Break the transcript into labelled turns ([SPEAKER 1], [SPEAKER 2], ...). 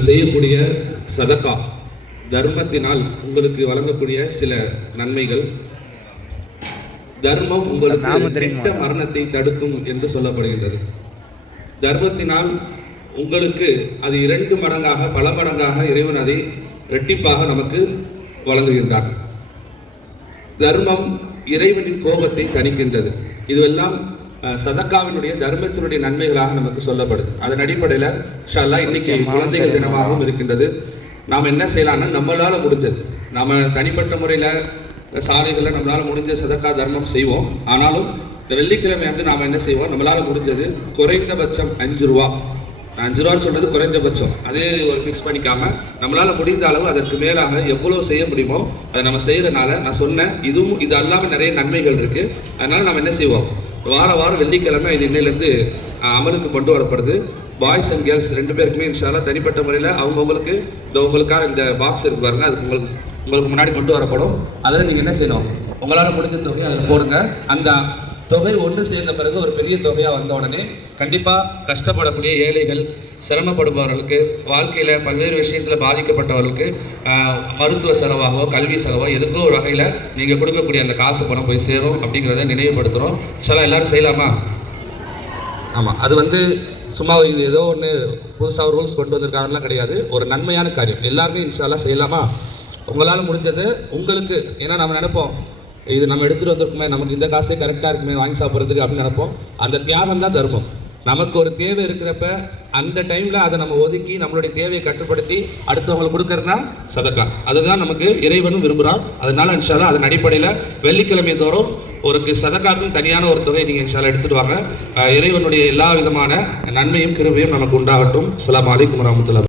[SPEAKER 1] செய்யக்கூடிய சதக்கா தர்மத்தினால் உங்களுக்கு வழங்கக்கூடிய சில நன்மைகள். தர்மம் உங்களுக்கு? கெட்ட மரணத்தை தடுக்கும் என்று சொல்லப்படுகின்றது. தர்மத்தினால் உங்களுக்கு அது இரண்டு மடங்காக பல மடங்காக இறைவன் அதை இரட்டிப்பாக நமக்கு வழங்குகின்றான். தர்மம் இறைவனின் கோபத்தை தணிக்கின்றது. இதுவெல்லாம் சதக்காவினுடைய தர்மத்தினுடைய நன்மைகளாக நமக்கு சொல்லப்படுது. அதன் அடிப்படையில் ஷால்லா இன்னைக்கு குழந்தைகள் தினமாகவும் இருக்கின்றது. நாம் என்ன செய்யலாம்னா நம்மளால முடிஞ்சது. நாம தனிப்பட்ட முறையில் சாலைகளில் நம்மளால முடிஞ்ச சதக்கா தர்மம் செய்வோம். ஆனாலும் இந்த வெள்ளிக்கிழமை அன்று நாம் என்ன செய்வோம்? நம்மளால முடிஞ்சது குறைந்தபட்சம் அஞ்சு ரூபா. அஞ்சு ரூபான்னு சொல்றது குறைஞ்சபட்சம் அதே ஒரு ஃபிக்ஸ் பண்ணிக்காம நம்மளால முடிந்த அளவு அதற்கு மேலாக எவ்வளவு செய்ய முடியுமோ அதை நம்ம செய்யறதுனால நான் சொன்னேன் இதுவும் இது அல்லாமல் நிறைய நன்மைகள் இருக்கு. அதனால நம்ம என்ன செய்வோம்? வார வாரம் வெள்ளிக்கிழமை இது இன்னையிலேருந்து அமலுக்கு கொண்டு வரப்படுது. பாய்ஸ் அண்ட் கேர்ள்ஸ் ரெண்டு பேருக்குமே இன்ஷால்லா தனிப்பட்ட முறையில் அவங்கவுங்களுக்கு இந்த உங்களுக்காக இந்த பாக்ஸ் இருக்கு பாருங்க அதுக்கு உங்களுக்கு உங்களுக்கு முன்னாடி கொண்டு வரப்படும். அதில் நீங்கள் என்ன செய்யணும்? உங்களால் முடிஞ்ச தொகையை அதில் போடுங்க. அந்த தொகை ஒன்று சேர்ந்த பிறகு ஒரு பெரிய தொகையாக வந்த உடனே கண்டிப்பாக கஷ்டப்படக்கூடிய ஏழைகள் சிரமப்படுபவர்களுக்கு வாழ்க்கையில் பல்வேறு விஷயத்தில் பாதிக்கப்பட்டவர்களுக்கு மருத்துவ செலவாகவோ கல்வி செலவோ எதுக்கோ ஒரு வகையில் நீங்கள் கொடுக்கக்கூடிய அந்த காசு பணம் போய் சேரும் அப்படிங்கிறத நினைவுபடுத்துகிறோம் சில எல்லாரும் செய்யலாமா? ஆமாம் அது வந்து சும்மா இது ஏதோ ஒன்று புதுசாக ரூல்ஸ் கொண்டு வந்திருக்காங்கலாம் கிடையாது. ஒரு நன்மையான காரியம். எல்லாருமே இன்ஷால்லாம் செய்யலாமா? உங்களால் முடிஞ்சது உங்களுக்கு. ஏன்னா நம்ம நினைப்போம் இது நம்ம எடுத்துகிட்டு வந்திருக்குமே நமக்கு இந்த காசே கரெக்டாக இருக்குமே வாங்கி சாப்பிட்றதுக்கு அப்படின்னு நினைப்போம். அந்த தியாகம் தான் தர்மம். நமக்கு ஒரு தேவை இருக்கிறப்ப அந்த டைமில் அதை நம்ம ஒதுக்கி நம்மளுடைய தேவையை கட்டுப்படுத்தி அடுத்தவங்களுக்கு கொடுக்கறதுனா சதக்கா. அதுதான் நமக்கு இறைவனும் விரும்புகிறான் அதனால இன்ஷால்லா அதன் அடிப்படையில் வெள்ளிக்கிழமை தோறும் ஒரு சதக்காக்கும் தனியான ஒரு தொகை நீங்கள் இன்ஷால்லா எடுத்துட்டு வாங்க. இறைவனுடைய எல்லா விதமான நன்மையும் கிருபையும் நமக்கு உண்டாகட்டும். அஸ்ஸலாமு அலைக்கும் வரஹ்மத்துல்லாஹி